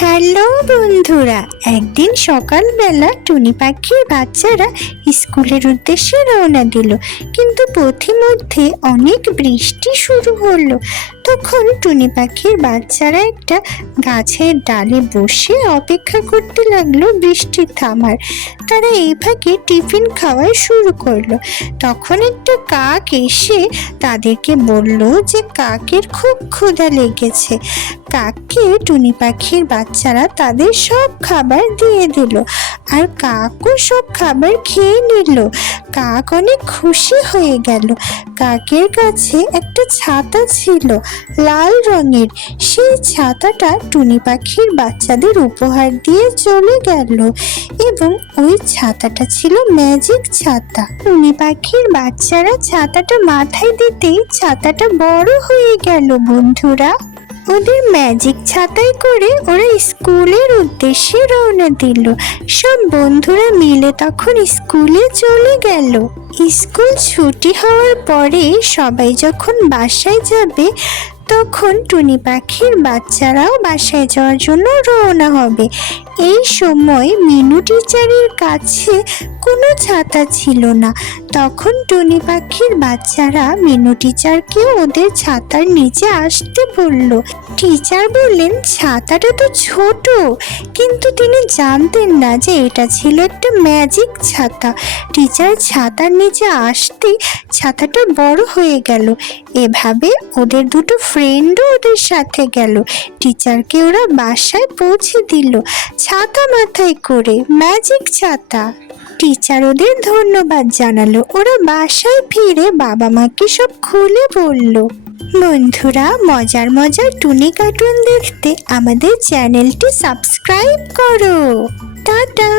Hello বন্ধুরা, একদিন সকালবেলা টুনি পাখির বাচ্চারা স্কুলের উদ্দেশ্যে রওনা দিল, কিন্তু পথিমধ্যে অনেক বৃষ্টি শুরু হলো। তখন টুনি পাখির বাচ্চারা একটা গাছের ডালে বসে অপেক্ষা করতে লাগলো বৃষ্টি থামার। তারা এই ফাঁকে টিফিন খাওয়া শুরু করলো। তখন একটা কাক এসে তাদেরকে বলল যে কাকের খুব ক্ষুধা লেগেছে। কাককে টুনি পাখির বাচ্চারা তাদের সব খাবার দিয়ে দিল, আর কাকও সব খাবার খেয়ে নিল। কাক অনেক খুশি হয়ে গেল। কাকের কাছে একটা ছাতা ছিল লাল রঙের। সেই ছাতাটা টুনি পাখির বাচ্চাদের উপহার দিয়ে চলে গেল, এবং ওই ছাতাটা ছিল ম্যাজিক ছাতা। টুনি পাখির বাচ্চারা ছাতাটা মাথায় দিতেই ছাতাটা বড় হয়ে গেল। বন্ধুরা, ওদের ম্যাজিক ছাতায় করে ওরা স্কুলের উদ্দেশ্যে রওনা দিল। সব বন্ধুরা মিলে তখন স্কুলে চলে গেল। স্কুল ছুটি হওয়ার পরে সবাই যখন বাসায় যাবে, তখন টুনি পাখির বাচ্চারাও বাসায় যাওয়ার জন্য রওনা হবে। এই সময় মিনু টিচারের কাছে কোনো ছাতা ছিল না। তখন টুনি পাখির বাচ্চারা মিনু টিচারকে ওদের ছাতার নিচে আসতে বলল। টিচার বললেন ছাতাটা তো ছোট, কিন্তু তিনি জানতেন না যে এটা ছিল একটা ম্যাজিক ছাতা। টিচার ছাতার নিচে আসতে ছাতাটা বড় হয়ে গেল। এভাবে ওদের দুটো ফ্রেন্ডও ওদের সাথে গেল। টিচারকে ওরা বাসায় পৌঁছে দিল ছাতা মাথায় করে, ম্যাজিক ছাতা। টিচার ওদের ধন্যবাদ জানালো। ওরা বাসায় ফিরে বাবা মাকে সব খুলে বলল। বন্ধুরা, মজার মজার টুনি কার্টুন দেখতে আমাদের চ্যানেলটি সাবস্ক্রাইব করো। টাটা।